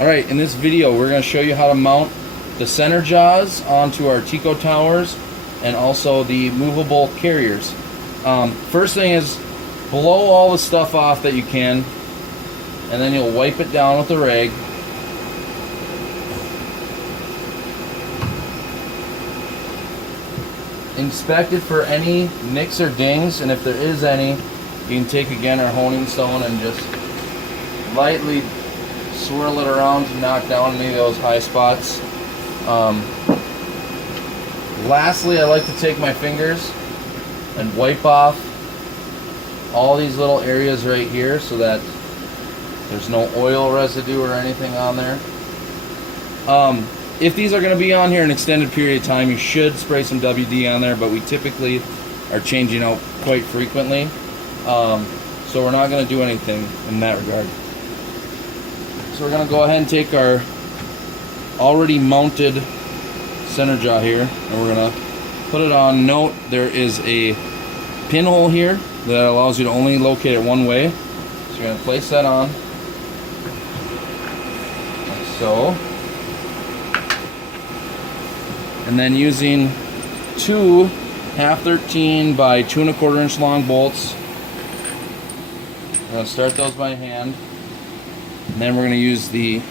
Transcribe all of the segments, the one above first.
Alright, in this video we're going to show you how to mount the center jaws onto our Teco towers and also the movable carriers. First thing is blow all the stuff off that you can, and then you'll wipe it down with a rag. Inspect it for any nicks or dings, and if there is any, you can take again our honing stone and just lightly swirl it around to knock down any of those high spots. Lastly, I like to take my fingers and wipe off all these little areas right here so that there's no oil residue or anything on there. If these are going to be on here an extended period of time, you should spray some WD on there, but we typically are changing out quite frequently, so we're not going to do anything in that regard. So we're going to go ahead and take our already mounted center jaw here, and we're going to put it on. Note there is a pinhole here that allows you to only locate it one way. So you're going to place that on, like so. And then using two 1/2-13 by 2 1/4 inch long bolts, we're going to start those by hand. And then we're going to use the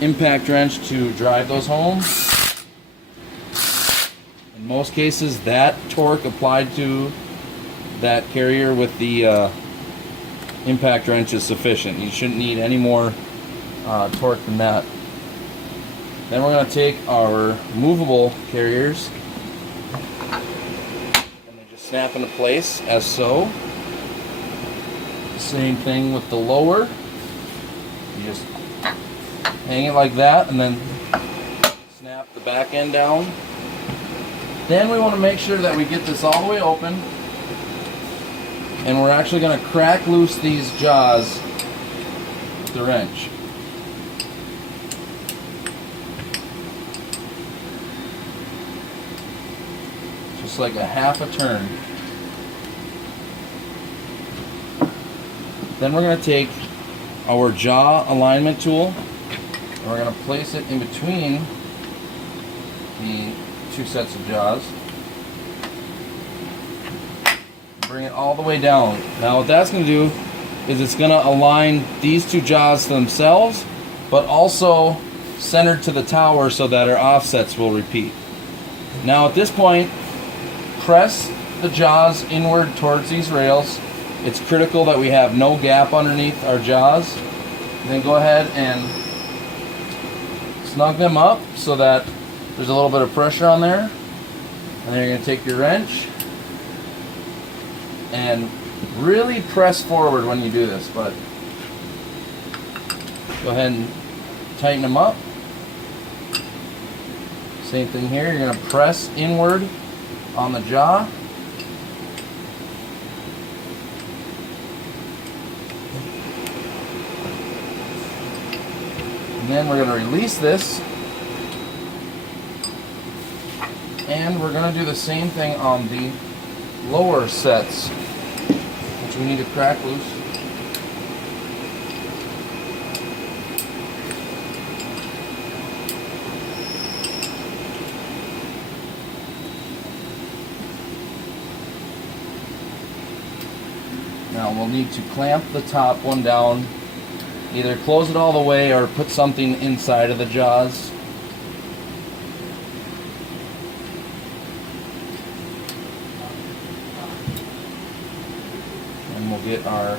impact wrench to drive those home. In most cases, that torque applied to that carrier with the impact wrench is sufficient. You shouldn't need any more torque than that. Then we're going to take our movable carriers and they just snap into place as so. Same thing with the lower. You just hang it like that and then snap the back end down. Then we want to make sure that we get this all the way open, and we're actually going to crack loose these jaws with the wrench. Just like a 1/2 turn. Then we're going to take our jaw alignment tool and we're going to place it in between the two sets of jaws. Bring it all the way down. Now what that's going to do is it's going to align these two jaws to themselves, but also centered to the tower so that our offsets will repeat. Now at this point, press the jaws inward towards these rails. It's critical that we have no gap underneath our jaws. And then go ahead and snug them up so that there's a little bit of pressure on there. And then you're going to take your wrench and really press forward when you do this, but go ahead and tighten them up. Same thing here, you're going to press inward on the jaw. And then we're going to release this, and we're going to do the same thing on the lower sets, which we need to crack loose. Now we'll need to clamp the top one down. Either close it all the way or put something inside of the jaws. And we'll get our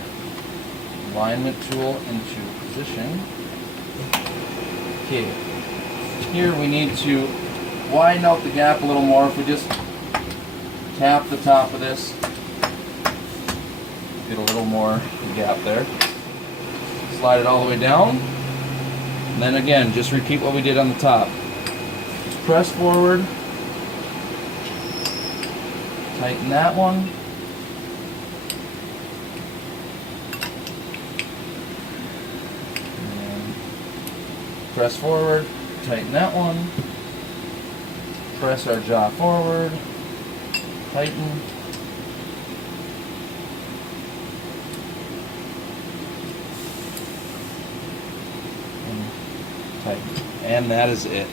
alignment tool into position. Okay, here we need to widen out the gap a little more. If we just tap the top of this, get a little more gap there. Slide it all the way down, and then again just repeat what we did on the top. Just press forward, tighten that one, and press forward, tighten that one, press our jaw forward, tighten, Okay, and that is it.